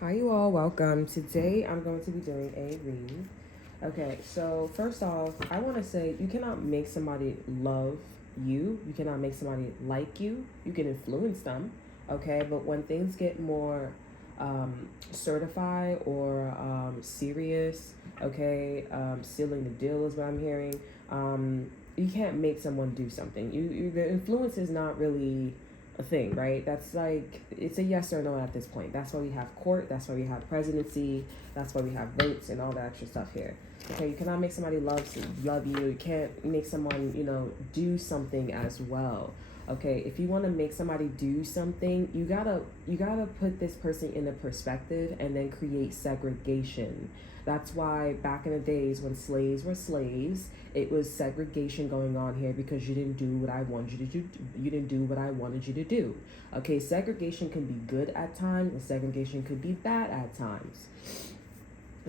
Hi, you all. Welcome. Today I'm going to be doing a read. Okay, so first off, I want to say you cannot make somebody love you. You cannot make somebody like you. You can influence them, okay? But when things get more certified or serious, okay, sealing the deal is what I'm hearing. You can't make someone do something. The influence is not really a thing, right? That's like it's a yes or no at this point. That's why we have court. That's why we have presidency. That's why we have votes and all that extra stuff here. Okay, you cannot make somebody love you. You can't make someone do something as well. Okay, if you want to make somebody do something, you gotta put this person in a perspective and then create segregation. That's why back in the days when slaves were slaves, it was segregation going on here because you didn't do what I wanted you to do. You didn't do what I wanted you to do. Okay, segregation can be good at times, and segregation could be bad at times.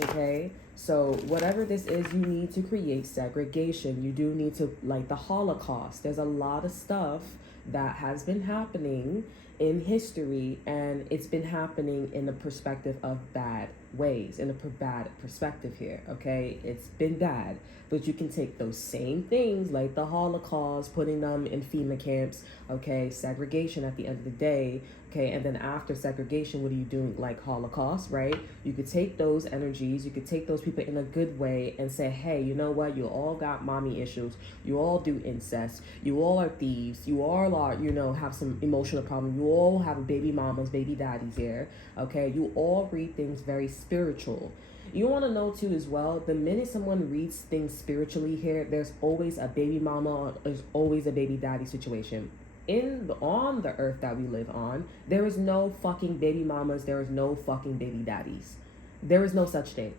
Okay, so whatever this is, you need to create segregation. You do need to, like the Holocaust. There's a lot of stuff that has been happening in history, and it's been happening in the perspective of bad ways, in a bad perspective here. Okay, it's been bad, but you can take those same things like the Holocaust, putting them in FEMA camps. Okay, segregation at the end of the day. Okay, and then after segregation, what are you doing? Like Holocaust, right? You could take those energies, you could take those people in a good way and say, hey, you know what? You all got mommy issues. You all do incest. You all are thieves. You all are, have some emotional problem. You all have baby mamas, baby daddies here. Okay, you all read things very spiritual. You want to know too as well, the minute someone reads things spiritually here, there's always a baby mama, there's always a baby daddy situation on the earth that we live on. There is no fucking baby mamas, there is no fucking baby daddies. There is no such thing.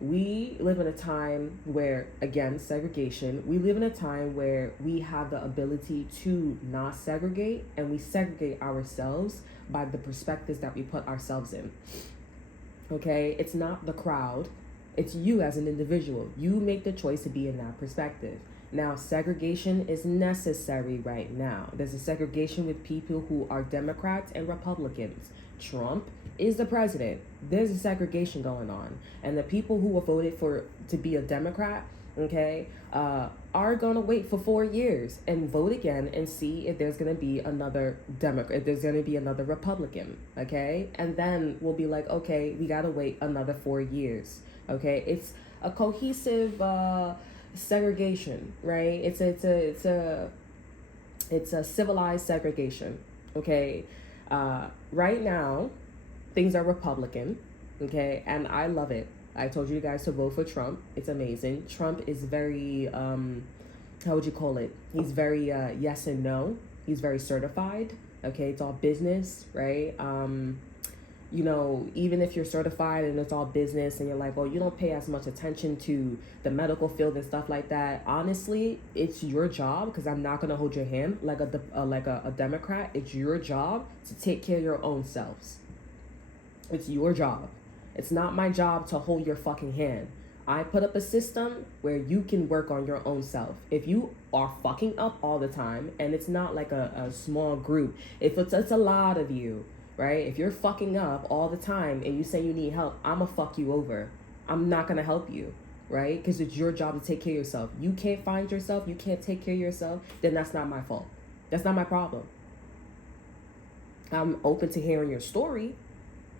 We live in a time where, again, segregation, we live in a time where we have the ability to not segregate, and we segregate ourselves by the perspectives that we put ourselves in. Okay, it's not the crowd, it's you as an individual. You make the choice to be in that perspective. Now, segregation is necessary right now. There's a segregation with people who are Democrats and Republicans. Trump is the president. There's a segregation going on. And the people who were voted for to be a Democrat, okay, are going to wait for 4 years and vote again and see if there's going to be another Democrat, if there's going to be another Republican, okay? And then we'll be like, okay, we got to wait another 4 years, okay? It's a cohesive segregation, right? It's a civilized segregation. Okay, right now things are Republican. Okay, and I love it. I told you guys to vote for Trump. It's amazing. Trump is very how would you call it? He's very yes and no. He's very certified. Okay, it's all business, right? Even if you're certified and it's all business and you're like, well, you don't pay as much attention to the medical field and stuff like that. Honestly, it's your job, because I'm not going to hold your hand like a Democrat. It's your job to take care of your own selves. It's your job. It's not my job to hold your fucking hand. I put up a system where you can work on your own self. If you are fucking up all the time, and it's not like a small group, if it's a lot of you, right? If you're fucking up all the time and you say you need help, I'ma fuck you over. I'm not gonna help you, right? Because it's your job to take care of yourself. You can't find yourself, you can't take care of yourself, then that's not my fault. That's not my problem. I'm open to hearing your story,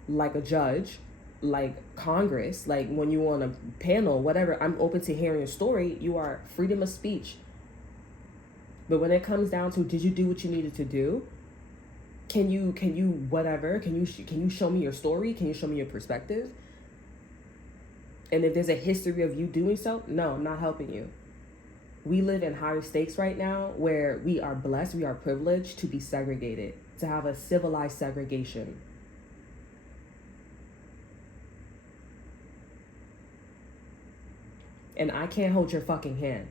like a judge, like Congress, like when you on a panel, whatever. I'm open to hearing your story. You are freedom of speech. But when it comes down to, did you do what you needed to do? Can you whatever? Can you show me your story? Can you show me your perspective? And if there's a history of you doing so, no, I'm not helping you. We live in higher stakes right now where we are blessed, we are privileged to be segregated, to have a civilized segregation. And I can't hold your fucking hand.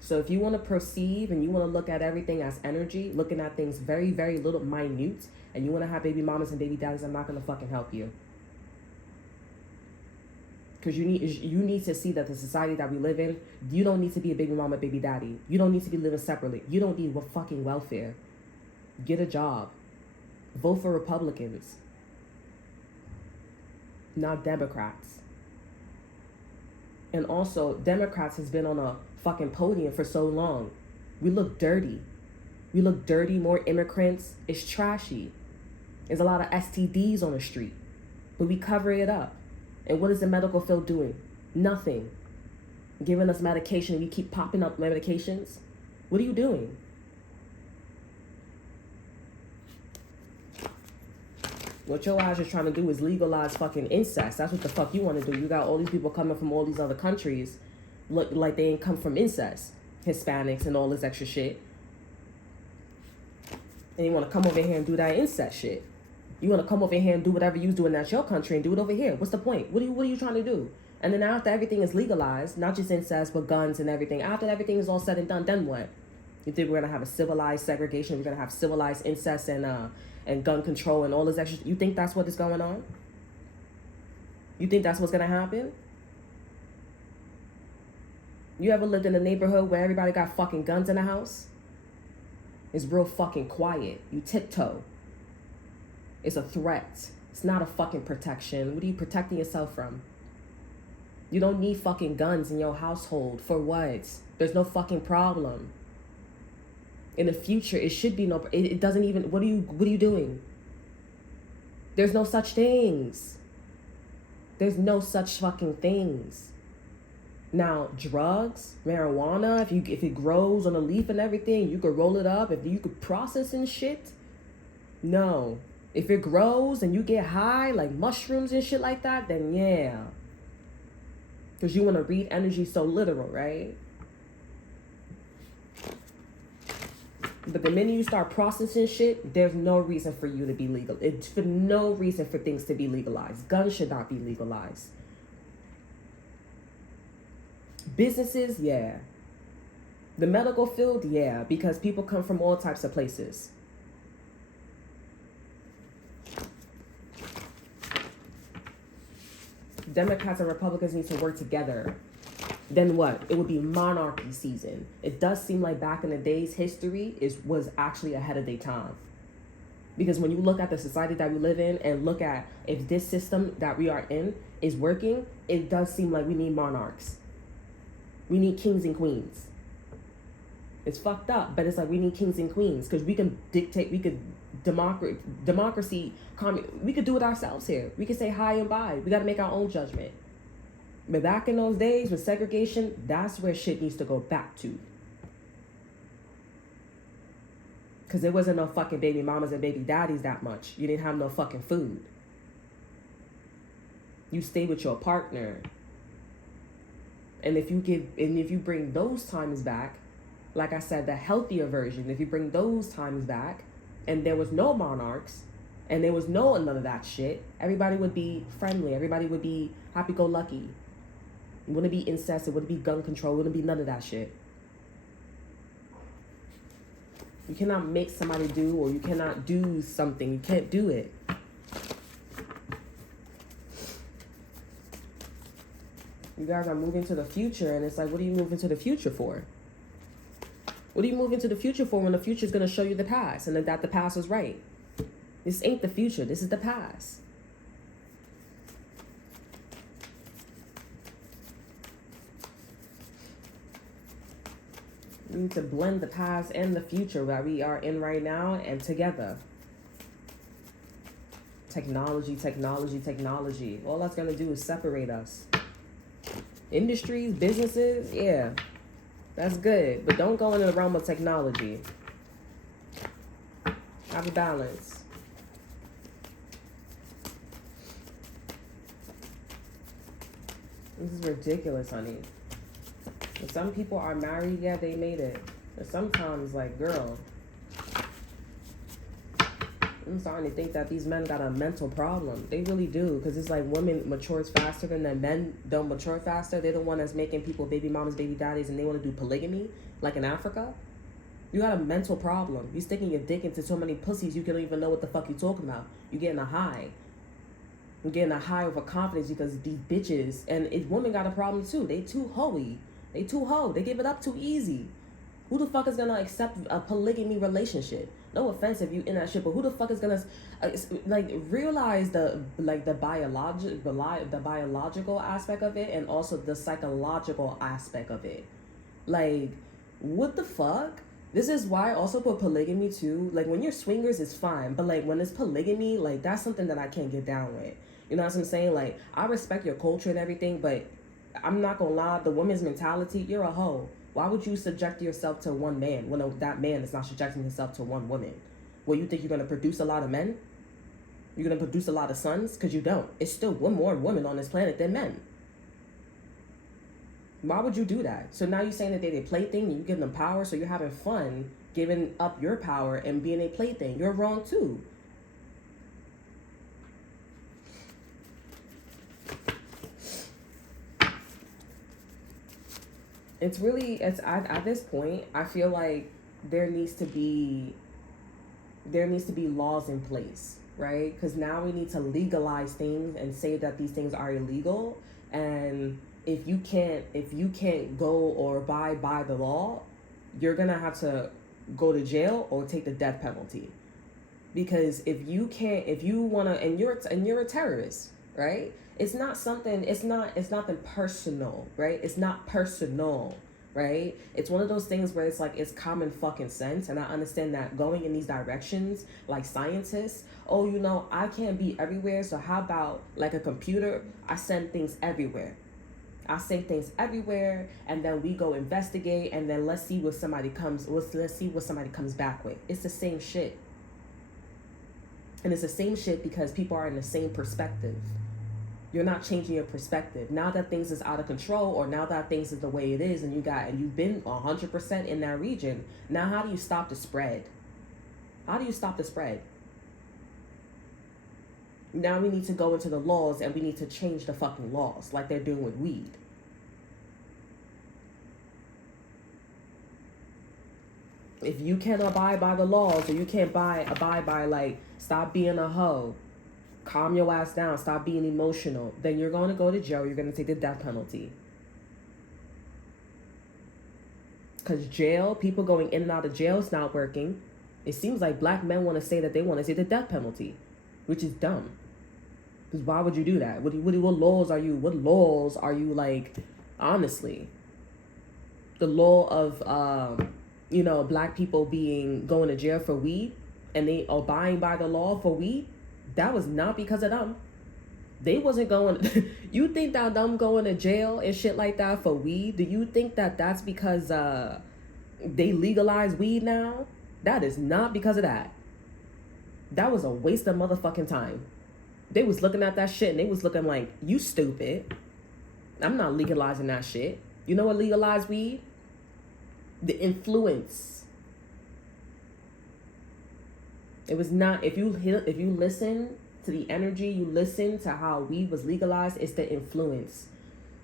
So if you want to perceive and you want to look at everything as energy, looking at things very, very little minute, and you want to have baby mamas and baby daddies, I'm not going to fucking help you. Because you need to see that the society that we live in, you don't need to be a baby mama, baby daddy. You don't need to be living separately. You don't need fucking welfare. Get a job. Vote for Republicans, not Democrats. And also, Democrats has been on a fucking podium for so long. We look dirty. We look dirty, more immigrants. It's trashy. There's a lot of STDs on the street. But we cover it up. And what is the medical field doing? Nothing. Giving us medication. We keep popping up medications. What are you doing? What your eyes are trying to do is legalize fucking incest. That's what the fuck you want to do. You got all these people coming from all these other countries, look like they ain't come from incest. Hispanics and all this extra shit. And you want to come over here and do that incest shit. You want to come over here and do whatever you doing at your country and do it over here. What's the point? What are you trying to do? And then after everything is legalized, not just incest, but guns and everything, after everything is all said and done, then what? You think we're going to have a civilized segregation? We're going to have civilized incest and gun control and all this extra? You think that's what is going on? You think that's what's going to happen? You ever lived in a neighborhood where everybody got fucking guns in the house? It's real fucking quiet. You tiptoe. It's a threat. It's not a fucking protection. What are you protecting yourself from? You don't need fucking guns in your household. For what? There's no fucking problem. In the future, it should be no... It doesn't even... What are you doing? There's no such things. There's no such fucking things. Now, drugs, marijuana, if it grows on a leaf and everything, you could roll it up. If you could process and shit, no. If it grows and you get high, like mushrooms and shit like that, then yeah. Because you want to read energy so literal, right? But the minute you start processing shit, there's no reason for you to be legal. It's for no reason for things to be legalized. Guns should not be legalized. Businesses, yeah. The medical field, yeah, because people come from all types of places. Democrats and Republicans need to work together. Then what? It would be monarchy season. It does seem like back in the days, history was actually ahead of their time. Because when you look at the society that we live in and look at if this system that we are in is working, it does seem like we need monarchs. We need kings and queens. It's fucked up, but it's like we need kings and queens because we can dictate, we could democracy, we could do it ourselves here. We could say hi and bye. We got to make our own judgment. But back in those days with segregation, that's where shit needs to go back to. Because there wasn't no fucking baby mamas and baby daddies that much. You didn't have no fucking food. You stay with your partner. And if you bring those times back, like I said, the healthier version, if you bring those times back, and there was no monarchs, and there was none of that shit, everybody would be friendly. Everybody would be happy-go-lucky. It wouldn't be incest. It wouldn't be gun control. It wouldn't be none of that shit. You cannot make somebody do, or you cannot do something. You can't do it. You guys are moving to the future, and it's like, what are you moving to the future for? What are you moving to the future for when the future is going to show you the past, and that the past was right? This ain't the future. This is the past. We need to blend the past and the future that we are in right now and together. Technology, technology, technology. All that's going to do is separate us. Industries, businesses, yeah, that's good. But don't go into the realm of technology. Have a balance. This is ridiculous, honey. If some people are married, yeah, they made it. But sometimes, like, girl, I'm starting to think that these men got a mental problem. They really do. Because it's like women matures faster than the men don't mature faster. They're the one that's making people baby mamas, baby daddies, and they want to do polygamy, like in Africa. You got a mental problem. You sticking your dick into so many pussies, you don't even know what the fuck you talking about. You getting a high. You're getting a high over confidence because these bitches, and women got a problem too. They too hoey. They too hoe. They give it up too easy. Who the fuck is gonna accept a polygamy relationship? No offense if you in that shit, but who the fuck is gonna like realize the like the biological aspect of it and also the psychological aspect of it? Like, what the fuck? This is why I also put polygamy too. Like, when you're swingers, it's fine. But, like, when it's polygamy, like, that's something that I can't get down with. You know what I'm saying? Like, I respect your culture and everything, but I'm not gonna lie, the woman's mentality, you're a hoe. Why would you subject yourself to one man when that man is not subjecting himself to one woman? Well, you think you're gonna produce a lot of men? You're gonna produce a lot of sons? Because you don't. It's still one more women on this planet than men. Why would you do that? So now you're saying that they're a plaything and you give them power, so you're having fun giving up your power and being a plaything. You're wrong too. It's at this point, I feel like there needs to be laws in place, right? Because now we need to legalize things and say that these things are illegal. And if you can't go or abide by the law, you're gonna have to go to jail or take the death penalty. Because if you wanna, and you're a terrorist, right? It's nothing personal, right? It's not personal, right? It's one of those things where it's like, it's common fucking sense. And I understand that going in these directions, like scientists, oh, I can't be everywhere. So how about like a computer? I send things everywhere. I say things everywhere, and then we go investigate, and then let's see what somebody comes back with. It's the same shit. And it's the same shit because people are in the same perspective. You're not changing your perspective. Now that things is out of control, or now that things is the way it is, and you've been 100% in that region, now how do you stop the spread? How do you stop the spread? Now we need to go into the laws, and we need to change the fucking laws like they're doing with weed. If you can't abide by the laws, or you can't abide by, like, stop being a hoe, calm your ass down, stop being emotional, then you're going to go to jail. You're going to take the death penalty. Because jail, people going in and out of jail is not working. It seems like black men want to say that they want to take the death penalty, which is dumb. Because why would you do that? What laws are you like, honestly? The law of, black people going to jail for weed, and they abiding by the law for weed, that was not because of them. They wasn't going, you think that them going to jail and shit like that for weed, do you think that that's because they legalize weed now? That is not because of that. That was a waste of motherfucking time. They was looking at that shit and they was looking like, you stupid. I'm not legalizing that shit. You know what legalized weed? The influence. It was not, if you listen to the energy, you listen to how weed was legalized, it's the influence.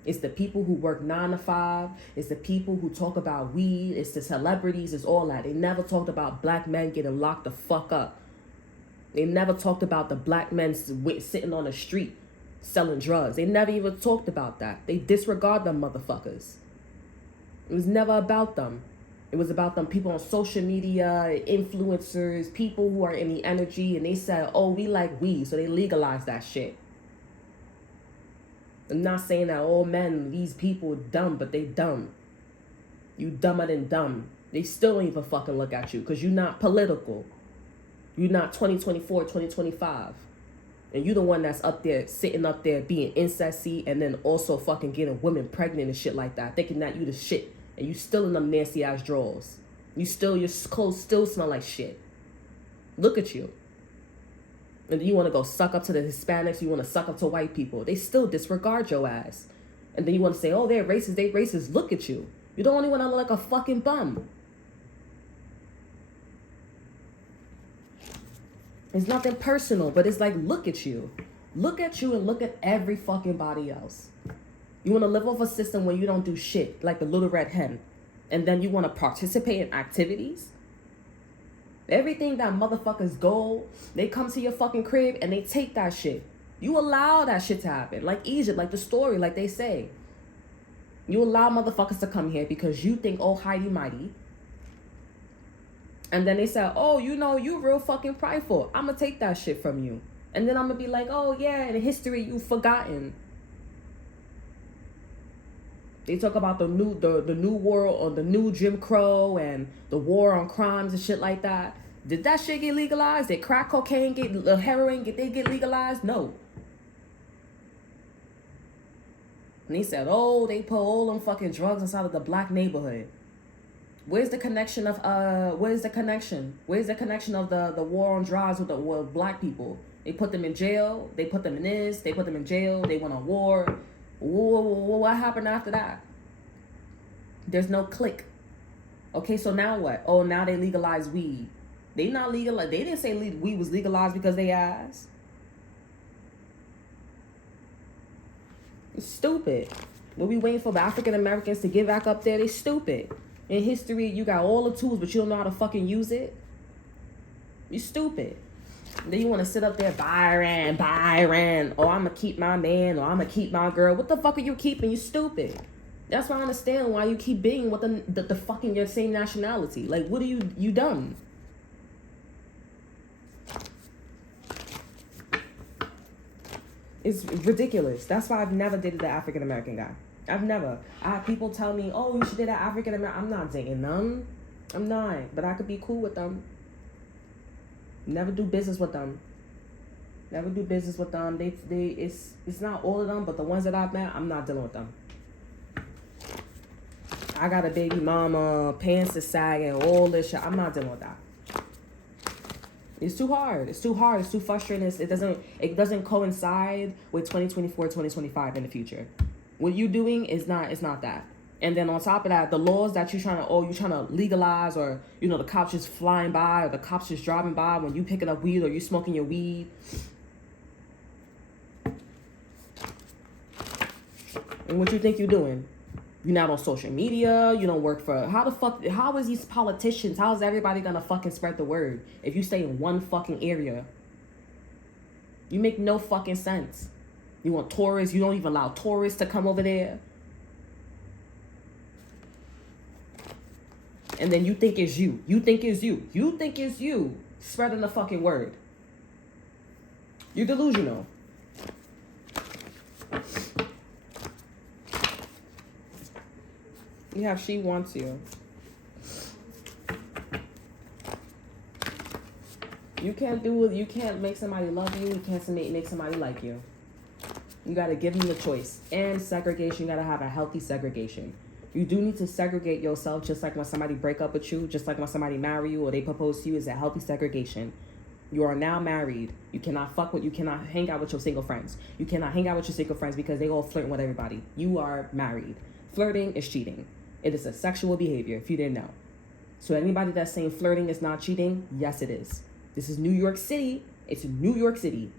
It's the people who work 9 to 5. It's the people who talk about weed. It's the celebrities. It's all that. They never talked about black men getting locked the fuck up. They never talked about the black men sitting on the street selling drugs. They never even talked about that. They disregard them motherfuckers. It was never about them. It was about them people on social media, influencers, people who are in the energy, and they said, oh, we like weed, so they legalized that shit. I'm not saying that all men, these people dumb, but they dumb. You dumber than dumb. They still don't even fucking look at you because you're not political. You're not 2024, 2025. And you the one that's up there, sitting up there being incesty and then also fucking getting women pregnant and shit like that, thinking that you the shit. And you still in them nasty ass drawers. Your clothes still smell like shit. Look at you. And then you want to go suck up to the Hispanics, you want to suck up to white people. They still disregard your ass. And then you want to say, oh, they're racist. Look at you. You're the only one that look like a fucking bum. It's nothing personal, but it's like, look at you. Look at you and look at every fucking body else. You want to live off a system where you don't do shit, like the little red hen. And then you want to participate in activities? Everything that motherfuckers go, they come to your fucking crib and they take that shit. You allow that shit to happen. Like Egypt, like the story, like they say. You allow motherfuckers to come here because you think, oh, Heidi mighty. And then they said, oh, you know, you real fucking prideful. I'm gonna take that shit from you. And then I'm gonna be like, oh yeah, in history you've forgotten. They talk about the new war, or the new Jim Crow and the war on crimes and shit like that. Did that shit get legalized? Did crack cocaine heroin get legalized? No. And he said, oh, they put all them fucking drugs inside of the black neighborhood. Where's the connection of Where's the connection of the war on drugs with black people? They put them in jail. They put them in this. They put them in jail. They went on war. What happened after that? There's no click. Okay, so now what? Oh, now they legalize weed. They not legal. They didn't say weed was legalized because they asked. It's stupid. What we waiting for the African Americans to get back up there? They stupid. In history, you got all the tools, but you don't know how to fucking use it. You stupid. And then you want to sit up there, Byron. Oh, I'm going to keep my man, or I'm going to keep my girl. What the fuck are you keeping? You stupid. That's why I understand why you keep being with the fucking your same nationality. Like, what are you done? It's ridiculous. That's why I've never dated the African American guy. I've never. I have people tell me, oh, you should date an African American. I'm not dating them. I'm not. But I could be cool with them. Never do business with them. Never do business with them. It's not all of them, but the ones that I've met, I'm not dealing with them. I got a baby mama, pants is sagging, all this shit. I'm not dealing with that. It's too hard. It's too frustrating. It doesn't coincide with 2024, 2025 in the future. What you doing is not that. And then on top of that, the laws that you're trying to legalize, or, you know, the cops just flying by, or the cops just driving by when you picking up weed, or you smoking your weed. And what you think you're doing? You're not on social media. You don't work for... How is these politicians... How is everybody gonna fucking spread the word if you stay in one fucking area? You make no fucking sense. You want tourists. You don't even allow tourists to come over there. And then you think it's you. You think it's you spreading the fucking word. You're delusional. You have she wants you. You can't make somebody love you. You can't make somebody like you. You got to give them the choice. And segregation, you got to have a healthy segregation. You do need to segregate yourself, just like when somebody break up with you, just like when somebody marry you or they propose to you, is a healthy segregation. You are now married. You cannot hang out with your single friends. You cannot hang out with your single friends because they all flirting with everybody. You are married. Flirting is cheating. It is a sexual behavior, if you didn't know. So anybody that's saying flirting is not cheating, yes, it is. This is New York City. It's New York City.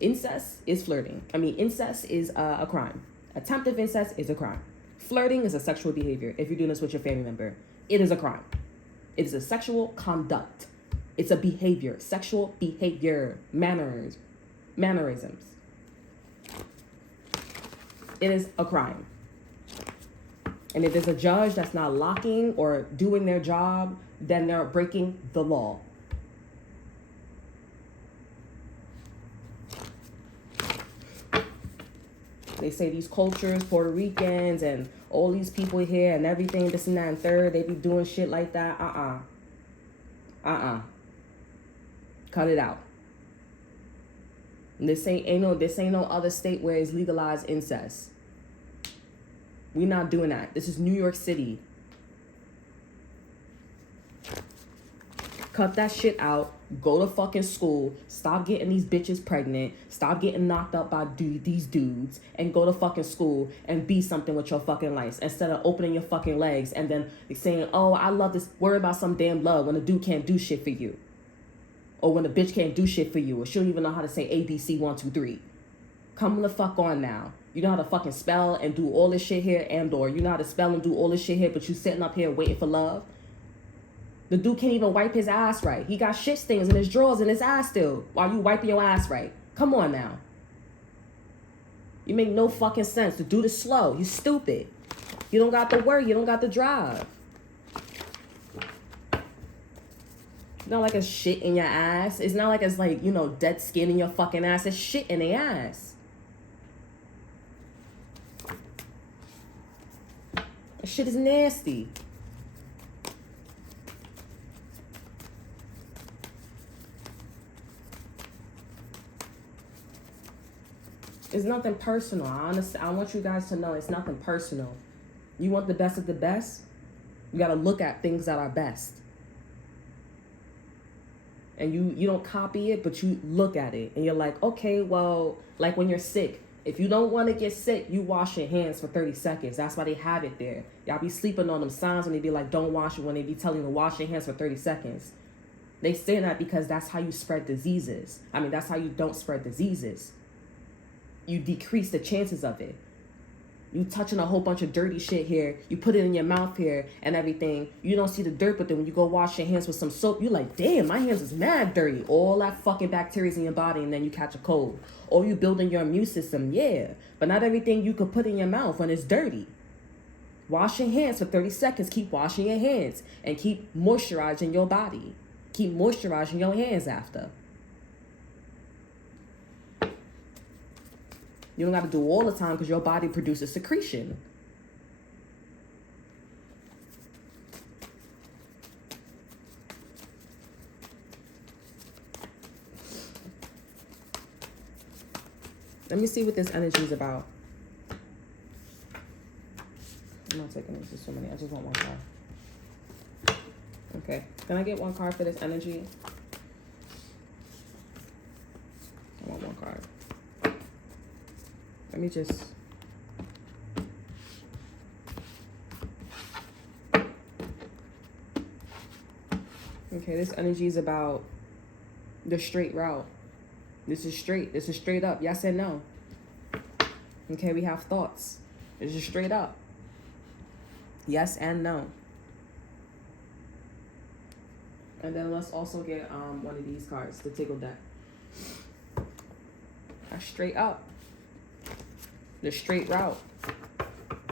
Incest is flirting. Incest is a crime. Attempted incest is a crime. Flirting is a sexual behavior. If you're doing this with your family member, it is a crime. It is a sexual conduct. It's a behavior. Sexual behavior. Mannerisms. It is a crime. And if there's a judge that's not locking or doing their job, then they're breaking the law. They say these cultures, Puerto Ricans and all these people here and everything, this and that and third, they be doing shit like that. Cut it out. And this ain't no other state where it's legalized incest. We're not doing that. This is New York City. Cut that shit out. Go to fucking school. Stop getting these bitches pregnant. Stop getting knocked up by these dudes. And go to fucking school and be something with your fucking life. Instead of opening your fucking legs and then saying, oh, I love this. Worry about some damn love when a dude can't do shit for you. Or when a bitch can't do shit for you. Or she don't even know how to say ABC 1 2 3. Come the fuck on now. You know how to fucking spell and do all this shit here, or you know how to spell and do all this shit here, but you sitting up here waiting for love? The dude can't even wipe his ass right. He got shit stains in his drawers and his ass still while you wiping your ass right. Come on now. You make no fucking sense. The dude is slow. You stupid. You don't got the work. You don't got the drive. not like it's shit in your ass. It's not like it's like, you know, dead skin in your fucking ass. It's shit in their ass. That shit is nasty. It's nothing personal. I want you guys to know it's nothing personal. You want the best of the best? You got to look at things that are best. And you don't copy it, but you look at it. And you're like, okay, well, like when you're sick. If you don't want to get sick, you wash your hands for 30 seconds. That's why they have it there. Y'all be sleeping on them signs when they be like, don't wash it, when they be telling you to wash your hands for 30 seconds. They say that because that's how you spread diseases. I mean, that's how you don't spread diseases. You decrease the chances of it. You touching a whole bunch of dirty shit here. You put it in your mouth here and everything. You don't see the dirt, but then when you go wash your hands with some soap, you're like, damn, my hands is mad dirty. All that fucking bacteria's in your body, and then you catch a cold. Or you building your immune system, yeah. But not everything you could put in your mouth when it's dirty. Wash your hands for 30 seconds. Keep washing your hands and keep moisturizing your body. Keep moisturizing your hands after. You don't got to do all the time because your body produces secretion. Let me see what this energy is about. I'm not taking this. There's so many. I just want one card. Okay. Can I get one card for this energy? I want one card. Let me just... Okay, this energy is about the straight route. This is straight. This is straight up. Yes and no. Okay, we have thoughts. This is straight up. Yes and no. And then let's also get one of these cards, the Tickle deck. That's straight up. The straight route.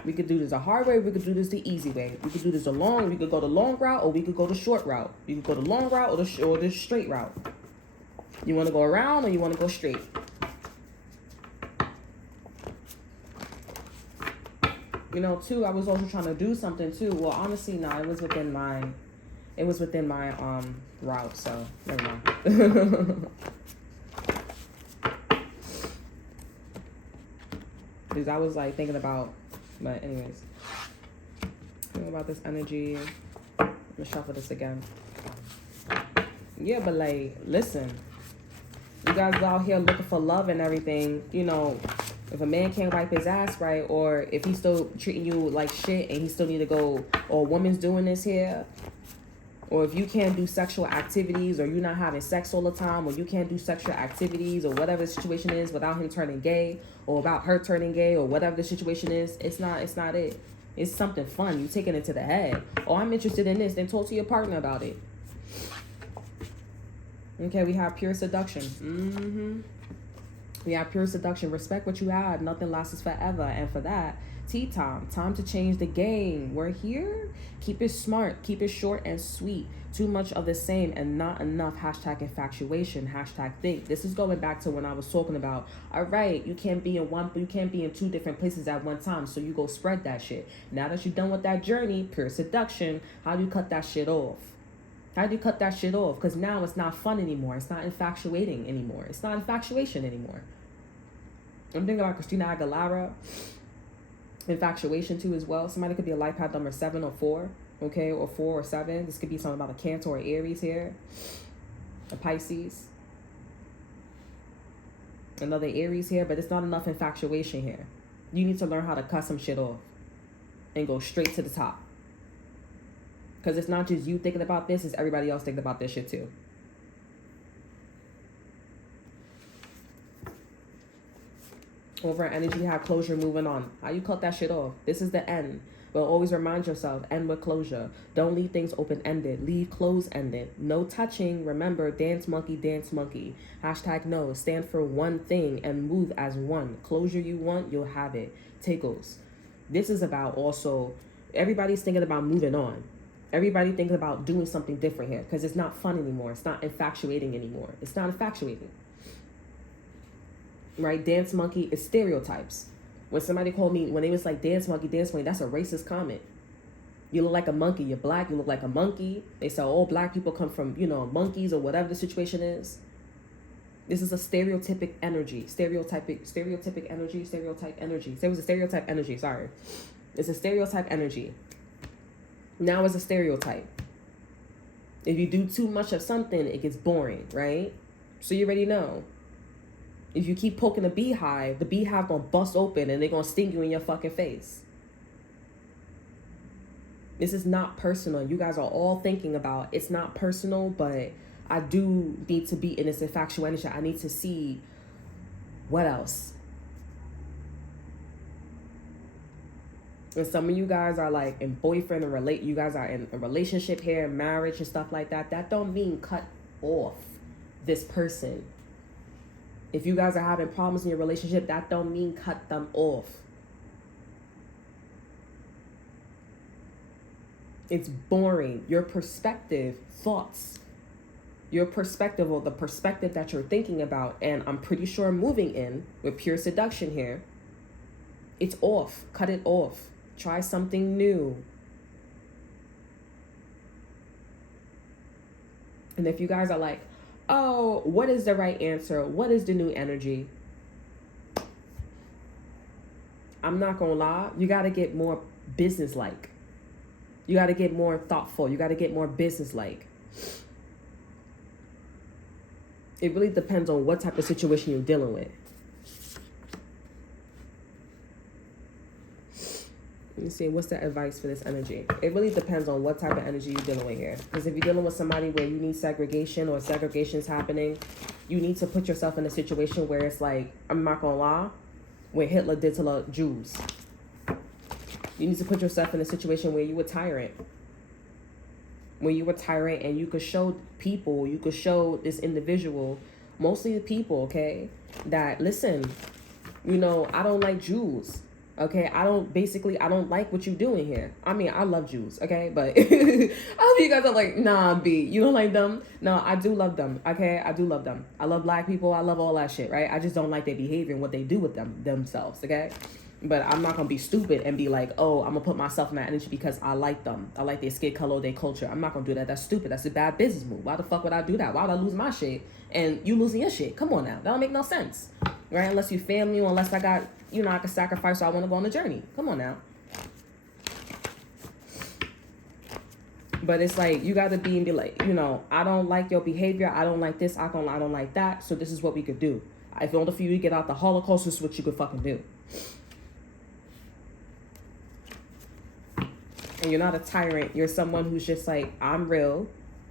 We could do this the hard way. We could do this the easy way. We could do this we could go the long route, or we could go the short route. You could go the long route or the straight route. You want to go around or you want to go straight? You know, too, I was also trying to do something too. Well, honestly, no, it was within my route, so never mind. Because I was like thinking about, but anyways, thinking about this energy. Let me shuffle this again. Yeah, but like, listen, you guys go out here looking for love and everything. You know, if a man can't wipe his ass right, or if he's still treating you like shit and he still need to go, or a woman's doing this here, or if you can't do sexual activities, or you're not having sex all the time, or you can't do sexual activities, or whatever the situation is without him turning gay, or about her turning gay, or whatever the situation is, it's not it. It's something fun. You taking it to the head. Oh, I'm interested in this. Then talk to your partner about it. Okay, we have pure seduction. We have pure seduction. Respect what you have. Nothing lasts forever. And for that, tea time. Time to change the game. We're here. Keep it smart. Keep it short and sweet. Too much of the same and not enough. Hashtag infatuation. Hashtag think. This is going back to when I was talking about, all right, you can't be in two different places at one time. So you go spread that shit. Now that you're done with that journey, pure seduction, how do you cut that shit off? How do you cut that shit off? Because now it's not fun anymore. It's not infatuating anymore. It's not infatuation anymore. I'm thinking about Christina Aguilera. Infatuation too as well. Somebody could be a life path number 7 or 4. Okay, or 4 or 7. This could be something about a Cancer or Aries here. A Pisces. Another Aries here, but it's not enough infatuation here. You need to learn how to cut some shit off and go straight to the top. Because it's not just you thinking about this, it's everybody else thinking about this shit too. Over energy, have closure, moving on. How you cut that shit off? This is the end. But always remind yourself, end with closure. Don't leave things open-ended. Leave close-ended. No touching. Remember, dance monkey, dance monkey. Hashtag no. Stand for one thing and move as one. Closure you want, you'll have it. Tickles. This is about also, everybody's thinking about moving on. Everybody thinks about doing something different here because it's not fun anymore. It's not infatuating anymore. It's not infatuating. Right? Dance monkey is stereotypes. When somebody called me, when they was like dance monkey, that's a racist comment. You look like a monkey. You're black. You look like a monkey. They say all black people come from, monkeys or whatever the situation is. This is a stereotypic energy. Stereotype energy. There was a stereotype energy. Sorry. It's a stereotype energy. Now it's a stereotype. If you do too much of something, it gets boring, right? So you already know. If you keep poking the beehive gonna bust open and they're gonna sting you in your fucking face. This is not personal. You guys are all thinking about it's not personal, but I do need to be in this infatuation. I need to see what else. And some of you guys are like in boyfriend and you guys are in a relationship here, marriage and stuff like that. That don't mean cut off this person. If you guys are having problems in your relationship, that don't mean cut them off. It's boring. Your perspective, thoughts, your perspective or the perspective that you're thinking about, and I'm pretty sure moving in with pure seduction here, it's off. Cut it off. Try something new. And if you guys are like, oh, what is the right answer? What is the new energy? I'm not gonna lie. You got to get more business-like. You got to get more thoughtful. You got to get more business-like. It really depends on what type of situation you're dealing with. Let me see, what's the advice for this energy? It really depends on what type of energy you're dealing with here. Because if you're dealing with somebody where you need segregation or segregation's happening, you need to put yourself in a situation where it's like, I'm not gonna lie, what Hitler did to the Jews. You need to put yourself in a situation where you were tyrant. When you were tyrant and you could show people, you could show this individual, mostly the people, okay, that, listen, I don't like Jews. Okay, I don't like what you're doing here. I mean, I love Jews, okay? But I hope you guys are like, nah, B, you don't like them? No, I do love them, okay? I do love them. I love black people. I love all that shit, right? I just don't like their behavior and what they do with themselves, okay? But I'm not going to be stupid and be like, oh, I'm going to put myself in that energy because I like them. I like their skin color, their culture. I'm not going to do that. That's stupid. That's a bad business move. Why the fuck would I do that? Why would I lose my shit and you losing your shit? Come on now. That don't make no sense, right? Unless you family or unless I got... I can sacrifice, so I want to go on a journey. Come on now. But it's like, you got to be like, I don't like your behavior. I don't like this. I don't like that. So this is what we could do. If in order for you to get out the Holocaust, this is what you could fucking do. And you're not a tyrant. You're someone who's just like, I'm real.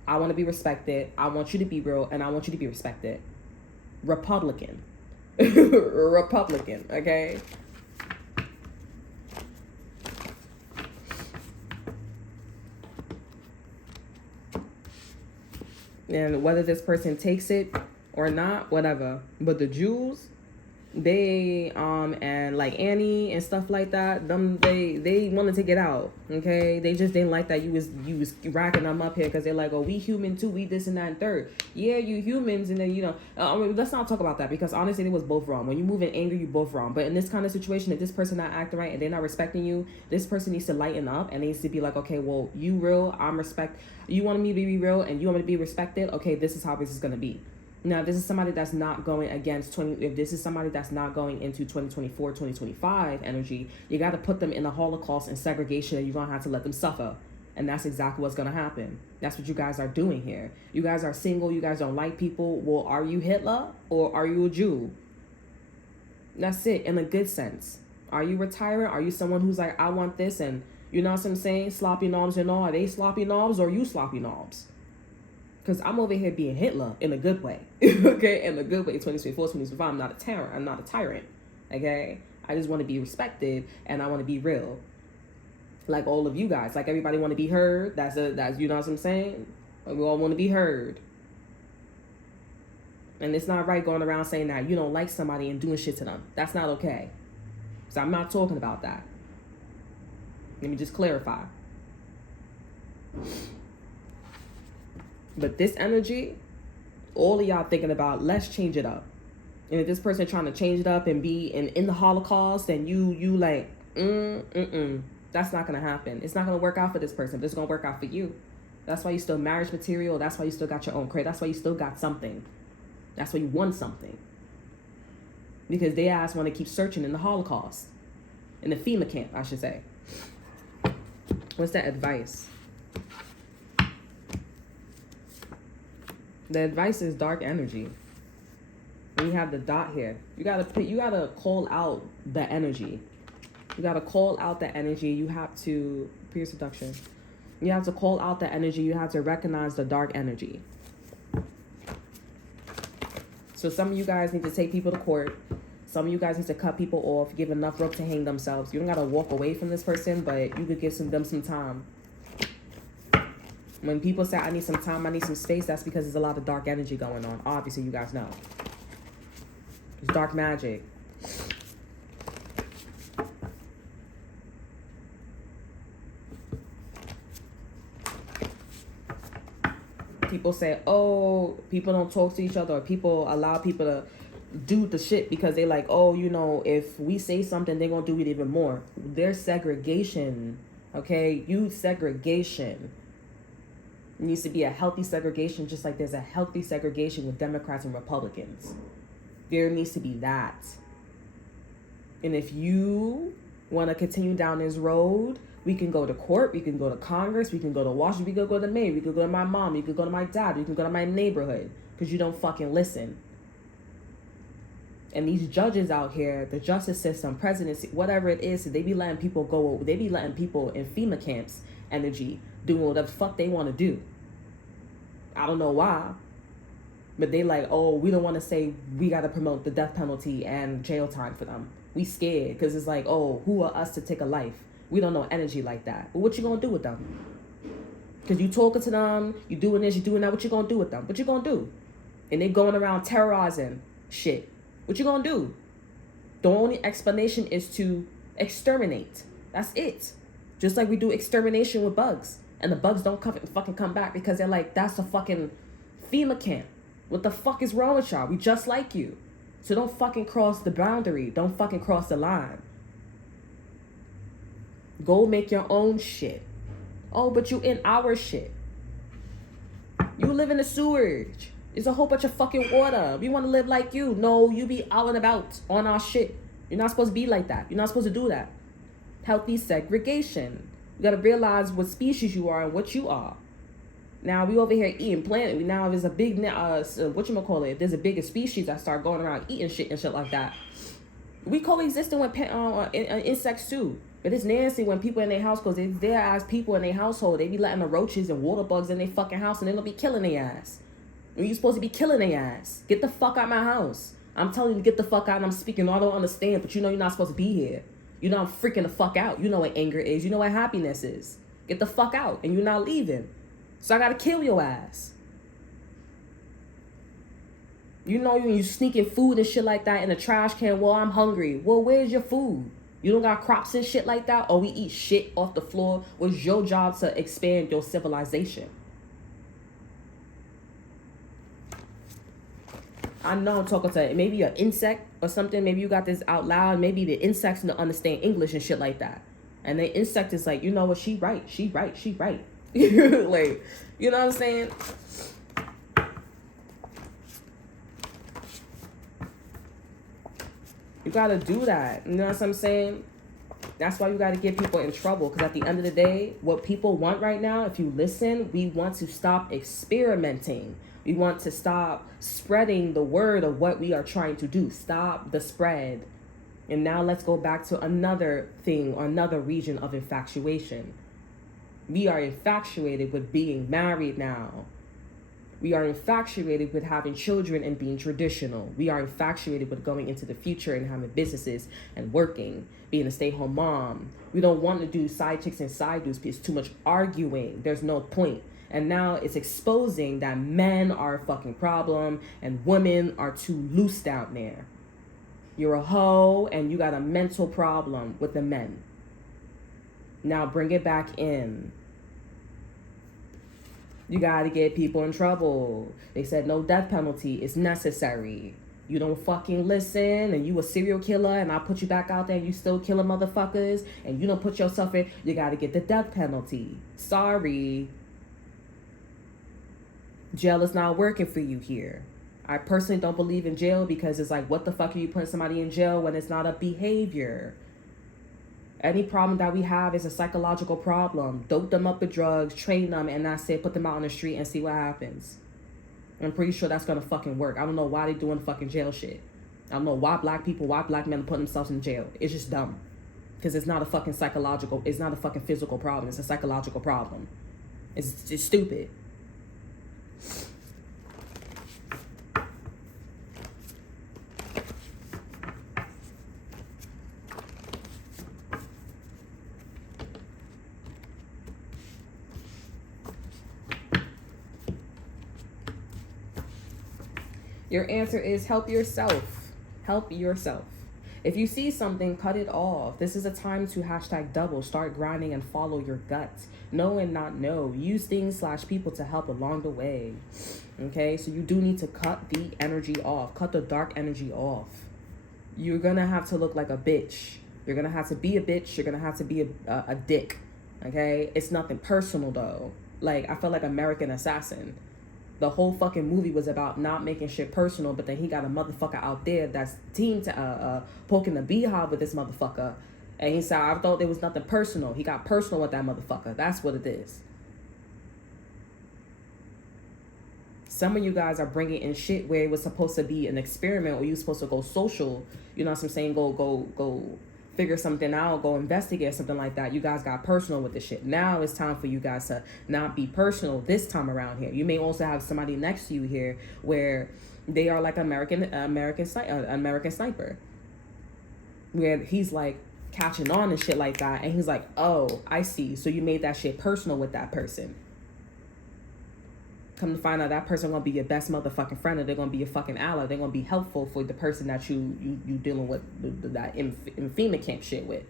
I want to be respected. I want you to be real. And I want you to be respected. Republican. Republican, okay? And whether this person takes it or not, whatever. But the Jews, they and like Annie and stuff like that, they wanted to get out, okay? They just didn't like that you was racking them up here because they're like, oh, we human too, we this and that and third. Yeah, you humans, and then let's not talk about that because honestly they was both wrong. When you move in anger, you both wrong. But in this kind of situation, if this person not acting right and they're not respecting you, this person needs to lighten up and needs to be like, okay, well, you real, you want me to be real and you want me to be respected, okay, this is how this is gonna be. Now, this is somebody that's not going if this is somebody that's not going into 2024, 2025 energy, you got to put them in the Holocaust and segregation, and you're going to have to let them suffer. And that's exactly what's going to happen. That's what you guys are doing here. You guys are single. You guys don't like people. Well, are you Hitler or are you a Jew? That's it, in a good sense. Are you a tyrant? Are you someone who's like, I want this, and you know what I'm saying? Sloppy knobs and all. Are they sloppy knobs or are you sloppy knobs? Because I'm over here being Hitler in a good way. Okay? In a good way. 2024, 2025. I'm not a tyrant. I'm not a tyrant. Okay? I just want to be respected and I want to be real. Like all of you guys. Like everybody want to be heard. That's you know what I'm saying? We all want to be heard. And it's not right going around saying that you don't like somebody and doing shit to them. That's not okay. So I'm not talking about that. Let me just clarify. But this energy, all of y'all thinking about, let's change it up. And if this person trying to change it up and be in the Holocaust, and you like, that's not going to happen. It's not going to work out for this person, but it's going to work out for you. That's why you still marriage material. That's why you still got your own crate. That's why you still got something. That's why you won something. Because they ass want to keep searching in the Holocaust. In the FEMA camp, I should say. What's that advice? The advice is dark energy. When you have the dot here, you gotta call out the energy. You gotta call out the energy. You have to peer seduction. You have to call out the energy. You have to recognize the dark energy. So some of you guys need to take people to court. Some of you guys need to cut people off, give enough rope to hang themselves. You don't gotta walk away from this person, but you could give them some time. When people say, I need some time, I need some space, that's because there's a lot of dark energy going on. Obviously, you guys know. It's dark magic. People say, oh, people don't talk to each other, or people allow people to do the shit because they like, oh, you know, if we say something, they're gonna do it even more. There's segregation, okay? Segregation. It needs to be a healthy segregation, just like there's a healthy segregation with Democrats and Republicans. There needs to be that. And if you want to continue down this road, we can go to court, we can go to Congress, we can go to Washington, we can go to Maine, we can go to my mom, you can go to my dad, you can go to my neighborhood, because you don't fucking listen. And these judges out here, the justice system, presidency, whatever it is, they be letting people go, they be letting people in FEMA camps energy doing whatever the fuck they want to do. I don't know why. But they like, oh, we don't want to say we got to promote the death penalty and jail time for them. We scared because it's like, oh, who are us to take a life? We don't know energy like that. But what you going to do with them? Because you talking to them, you doing this, you doing that. What you going to do with them? What you going to do? And they going around terrorizing shit. What you going to do? The only explanation is to exterminate. That's it. Just like we do extermination with bugs. And the bugs don't fucking come back because they're like, that's a fucking FEMA camp. What the fuck is wrong with y'all? We just like you. So don't fucking cross the boundary. Don't fucking cross the line. Go make your own shit. Oh, but you in our shit. You live in the sewage. There's a whole bunch of fucking water. We want to live like you. No, you be out and about on our shit. You're not supposed to be like that. You're not supposed to do that. Healthy segregation. You got to realize what species you are and what you are. Now, we over here eating planet. Now, there's a big, whatchamacallit, if there's a bigger species that start going around eating shit and shit like that. We coexisting with insects too. But it's nasty when people in their house, because it's their ass people in their household, they be letting the roaches and water bugs in their fucking house and they don't be killing their ass. And you supposed to be killing their ass. Get the fuck out of my house. I'm telling you to get the fuck out, and I'm speaking. I don't understand, but you know you're not supposed to be here. You know I'm freaking the fuck out. You know what anger is. You know what happiness is. Get the fuck out, and you're not leaving. So I gotta kill your ass. You know you sneaking food and shit like that in the trash can. Well, I'm hungry. Well, where's your food? You don't got crops and shit like that? Or we eat shit off the floor? Was your job to expand your civilization? I know I'm talking to maybe an insect or something. Maybe you got this out loud. Maybe the insects don't understand English and shit like that. And the insect is like, you know what? She right. Like, you know what I'm saying? You gotta do that. You know what I'm saying? That's why you gotta get people in trouble. Because at the end of the day, what people want right now, if you listen, we want to stop experimenting. We want to stop spreading the word of what we are trying to do. Stop the spread. And now let's go back to another thing or another region of infatuation. We are infatuated with being married now. We are infatuated with having children and being traditional. We are infatuated with going into the future and having businesses and working, being a stay-at-home mom. We don't want to do side chicks and side dudes because it's too much arguing. There's no point. And now it's exposing that men are a fucking problem and women are too loose down there. You're a hoe and you got a mental problem with the men. Now bring it back in. You gotta get people in trouble. They said no death penalty is necessary. You don't fucking listen, and you a serial killer, and I put you back out there and you still killing motherfuckers, and you don't put yourself in, you gotta get the death penalty. Sorry. Jail is not working for you here. I personally don't believe in jail because it's like, what the fuck are you putting somebody in jail when it's not a behavior? Any problem that we have is a psychological problem. Dope them up with drugs, train them, and that's it. Put them out on the street and see what happens. I'm pretty sure that's gonna fucking work. I don't know why they doing fucking jail shit. I don't know why black men put themselves in jail. It's just dumb. Because it's not a fucking psychological, it's not a fucking physical problem. It's a psychological problem. It's just stupid. Your answer is help yourself. Help yourself. If you see something, cut it off. This is a time to #double. Start grinding and follow your gut. Know and not know. Use things / people to help along the way. Okay, so you do need to cut the energy off. Cut the dark energy off. You're going to have to look like a bitch. You're going to have to be a bitch. You're going to have to be a dick. Okay, it's nothing personal though. Like, I feel like American Assassin. The whole fucking movie was about not making shit personal, but then he got a motherfucker out there that's team to poking the beehive with this motherfucker. And he said, I thought there was nothing personal. He got personal with that motherfucker. That's what it is. Some of you guys are bringing in shit where it was supposed to be an experiment, or you were supposed to go social. You know what I'm saying? Go figure something out, go investigate something like that. You guys got personal with the shit. Now it's time for you guys to not be personal this time around here. You may also have somebody next to you here where they are like American Sniper, where he's like catching on and shit like that, and he's like, oh, I see. So you made that shit personal with that person. Come to find out that person gonna be your best motherfucking friend, or they're gonna be your fucking ally. They're gonna be helpful for the person that you dealing with that in FEMA camp shit with.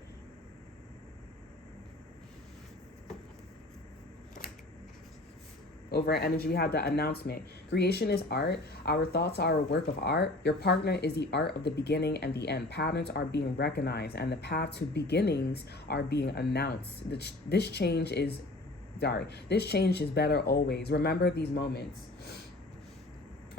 Over at energy, we have the announcement. Creation is art. Our thoughts are a work of art. Your partner is the art of the beginning and the end. Patterns are being recognized, and the path to beginnings are being announced. This change is better always. Remember these moments.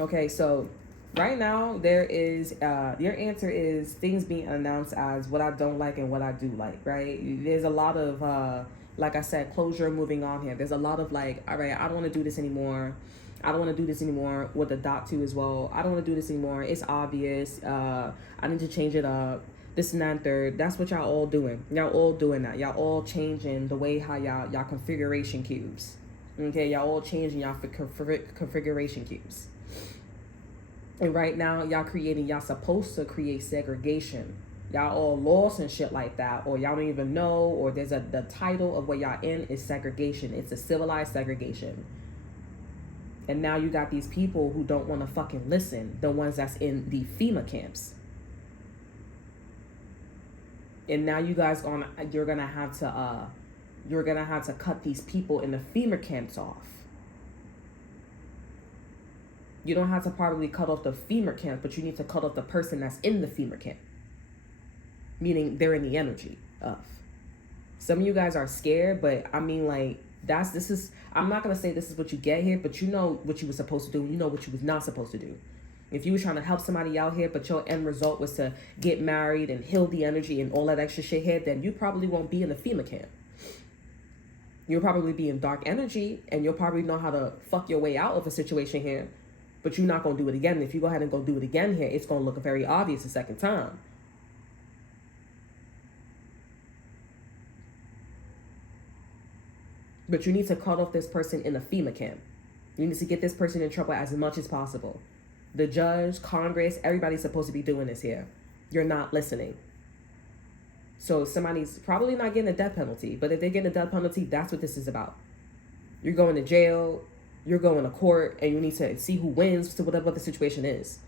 Okay, so right now there is your answer is things being announced as what I don't like and what I do like, right? There's a lot of like I said, closure, moving on here. There's a lot of like, all right, I don't want to do this anymore. I don't want to do this anymore, with the dot too as well. I don't want to do this anymore. It's obvious. I need to change it up. This and that and third. That's what y'all all doing. Y'all all doing that. Y'all all changing the way how y'all configuration cubes. Okay, y'all all changing y'all configuration cubes. And right now, y'all supposed to create segregation. Y'all all lost and shit like that, or y'all don't even know, or there's the title of what y'all in is segregation. It's a civilized segregation. And now you got these people who don't want to fucking listen, the ones that's in the FEMA camps. And now you guys you're gonna have to cut these people in the FEMA camps off. You don't have to probably cut off the FEMA camp, but you need to cut off the person that's in the FEMA camp. Meaning they're in the energy of. Some of you guys are scared, but I mean, like, I'm not gonna say this is what you get here, but you know what you were supposed to do, and you know what you was not supposed to do. If you were trying to help somebody out here, but your end result was to get married and heal the energy and all that extra shit here, then you probably won't be in the FEMA camp. You'll probably be in dark energy, and you'll probably know how to fuck your way out of a situation here, but you're not going to do it again. And if you go ahead and go do it again here, it's going to look very obvious the second time. But you need to cut off this person in the FEMA camp. You need to get this person in trouble as much as possible. The judge, Congress, everybody's supposed to be doing this here. You're not listening. So somebody's probably not getting a death penalty, but if they get a death penalty, that's what this is about. You're going to jail, you're going to court, and you need to see who wins to whatever the situation is.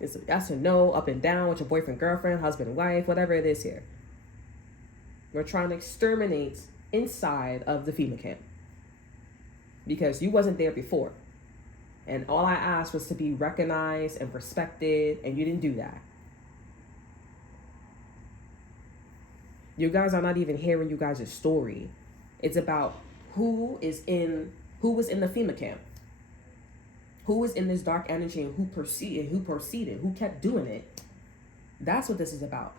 It's a yes or no, up and down with your boyfriend, girlfriend, husband, wife, whatever it is here. We're trying to exterminate inside of the FEMA camp because you wasn't there before. And all I asked was to be recognized and respected, and you didn't do that. You guys are not even hearing you guys' story. It's about who was in the FEMA camp. Who was in this dark energy and who proceeded, who kept doing it. That's what this is about.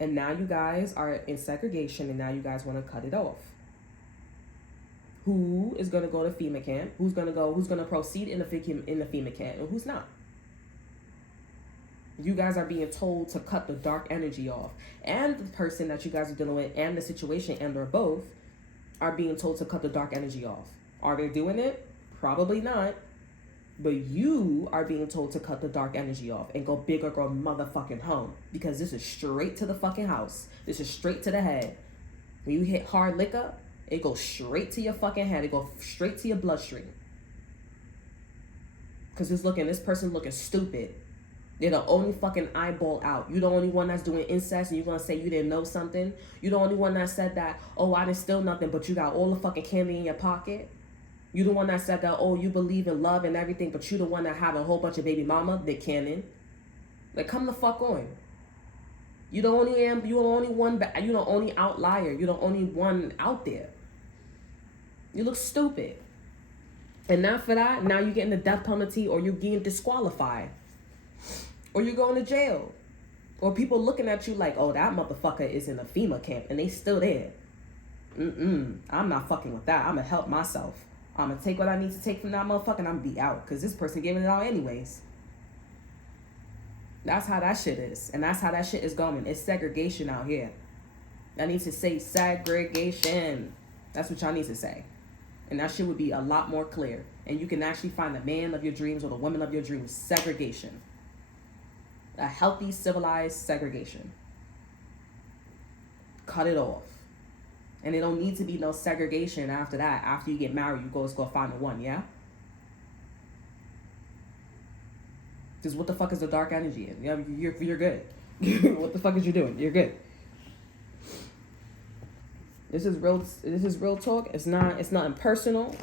And now you guys are in segregation, and now you guys want to cut it off. Who is going to go to FEMA camp? Who's going to proceed in the FEMA camp, and who's not? You guys are being told to cut the dark energy off. And the person that you guys are dealing with and the situation, and they're both, are being told to cut the dark energy off. Are they doing it? Probably not. But you are being told to cut the dark energy off and go big or go motherfucking home. Because this is straight to the fucking house. This is straight to the head. When you hit hard liquor, it goes straight to your fucking head. It goes straight to your bloodstream. Because this person looking stupid. They're the only fucking eyeball out. You the only one that's doing incest, and you're going to say you didn't know something. You the only one that said that, oh, I didn't steal nothing, but you got all the fucking candy in your pocket. You the one that said that, oh, you believe in love and everything, but you the one that have a whole bunch of baby mama, Nick Cannon. Like, come the fuck on. You the only outlier. You the only one out there. You look stupid. And not for that, now you're getting the death penalty, or you're getting disqualified. Or you're going to jail. Or people looking at you like, oh, that motherfucker is in a FEMA camp and they still there. I'm not fucking with that. I'm going to help myself. I'm going to take what I need to take from that motherfucker, and I'm going to be out. Because this person giving it out anyways. That's how that shit is. And that's how that shit is going. It's segregation out here. I need to say segregation. That's what y'all need to say. And that shit would be a lot more clear. And you can actually find the man of your dreams or the woman of your dreams. Segregation. A healthy, civilized segregation. Cut it off. And it don't need to be no segregation after that. After you get married, you go find the one, yeah? Because what the fuck is the dark energy in? You're good. What the fuck is you doing? You're good. This is real talk. It's not impersonal.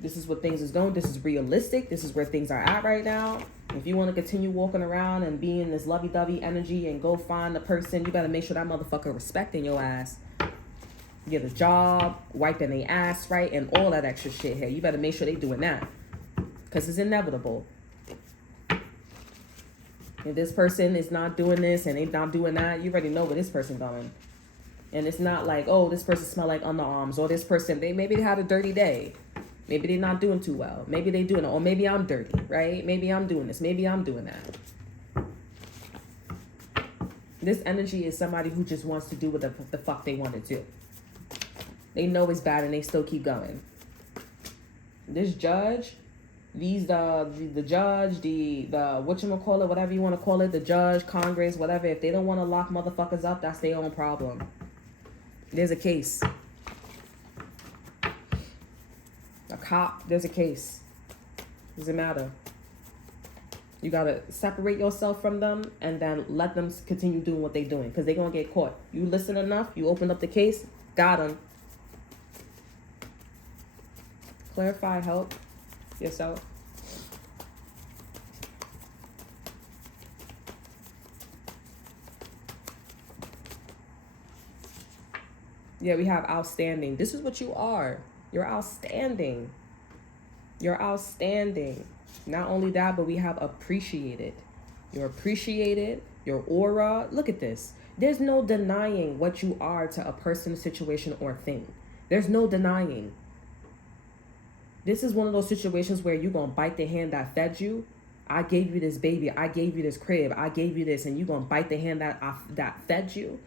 This is what things is going. This is realistic. This is where things are at right now. If you want to continue walking around and be in this lovey-dovey energy and go find the person, you better make sure that motherfucker respecting your ass. Get a job, wiping their ass right, and all that extra shit here. You better make sure they doing that. Because it's inevitable. If this person is not doing this and they not doing that, you already know where this person going. And it's not like, oh, this person smell like underarms, or this person, maybe they had a dirty day. Maybe they're not doing too well. Maybe they doing it. Or maybe I'm dirty, right? Maybe I'm doing this. Maybe I'm doing that. This energy is somebody who just wants to do what the fuck they want to do. They know it's bad and they still keep going. This judge, the judge, the whatchamacallit, whatever you want to call it, the judge, Congress, whatever, if they don't want to lock motherfuckers up, that's their own problem. There's a case. A cop, there's a case. Doesn't matter. You gotta separate yourself from them and then let them continue doing what they're doing, because they're gonna get caught. You listen enough, you open up the case, got them. Clarify, help yourself. Yeah, we have outstanding. This is what you are. You're outstanding. You're outstanding. Not only that, but we have appreciated. You're appreciated. Your aura. Look at this. There's no denying what you are to a person, situation, or thing. There's no denying. This is one of those situations where you're going to bite the hand that fed you. I gave you this baby. I gave you this crib. I gave you this. And you're going to bite the hand that fed you.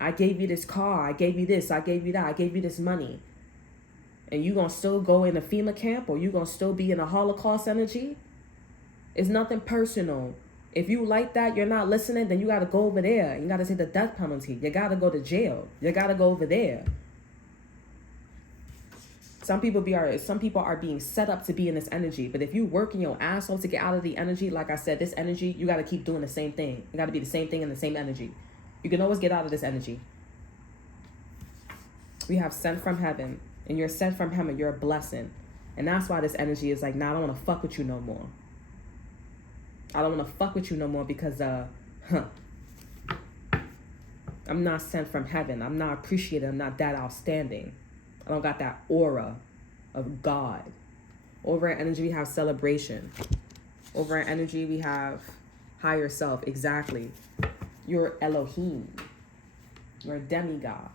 I gave you this car. I gave you this. I gave you that. I gave you this money. And you going to still go in a FEMA camp, or you going to still be in a Holocaust energy? It's nothing personal. If you like that, you're not listening, then you got to go over there. You got to take the death penalty. You got to go to jail. You got to go over there. Some people are being set up to be in this energy. But if you working your ass off to get out of the energy, like I said, this energy, you got to keep doing the same thing. You got to be the same thing in the same energy. You can always get out of this energy. We have sent from heaven. And you're sent from heaven. You're a blessing. And that's why this energy is like, nah, I don't want to fuck with you no more. I don't want to fuck with you no more because, I'm not sent from heaven. I'm not appreciated. I'm not that outstanding. I don't got that aura of God. Over our energy, we have celebration. Over our energy, we have higher self. Exactly. You're Elohim. You're a demigod.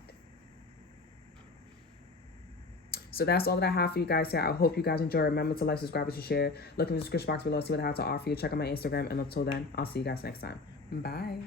So that's all that I have for you guys here. I hope you guys enjoy. Remember to like, subscribe, and share. Look in the description box below, see what I have to offer you. Check out my Instagram. And until then, I'll see you guys next time. Bye.